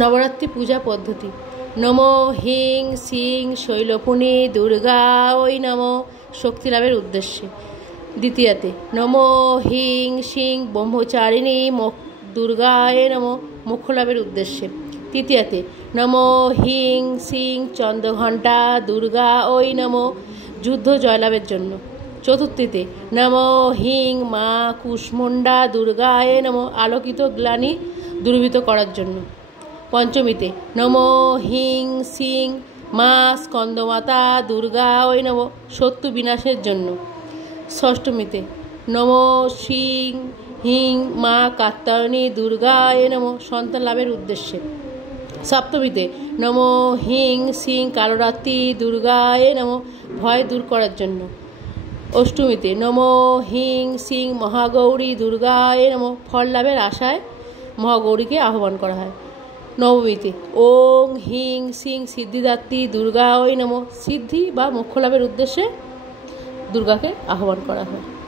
নবরাত্রি পূজা পদ্ধতি। নমো হিং সিং শৈলপুনী দুর্গায় নমো, শক্তি লাভের উদ্দেশ্যে। দ্বিতীয়াতে নমো হিং সিং ব্রহ্মচারিণী দুর্গায় নমো, মোক্ষ লাভের উদ্দেশ্যে। তৃতীয়াতে নমো হিং সিং চন্দ্রঘণ্টা দুর্গায় নমো, যুদ্ধ জয়লাভের জন্য। চতুর্থীতে নমো হিং মা কুষ্মণ্ডা দুর্গায় নমো, আলোকিত গ্লানি দূরীভূত করার জন্য। পঞ্চমীতে নমো হিং সিং মা স্কন্দমাতা দুর্গায় নমো, শত্রু বিনাশের জন্য। ষষ্ঠমীতে নমো সিং হিং মা কাত্যায়নী দুর্গায় নমো, সন্তান লাভের উদ্দেশ্যে। সপ্তমীতে নমো হিং সিং কালরাত্রি দুর্গায় নমো, ভয় দূর করার জন্য। অষ্টমীতে নমো হিং সিং মহাগৌরী দুর্গায় নমো, ফল লাভের আশায় মহাগৌরীকে আহ্বান করা হয়। নবমীতে ওং হিং সিং সিদ্ধিদাত্রী দুর্গায় নমো, সিদ্ধি বা মোক্ষ লাভের উদ্দেশ্যে দুর্গাকে আহ্বান করা হয়।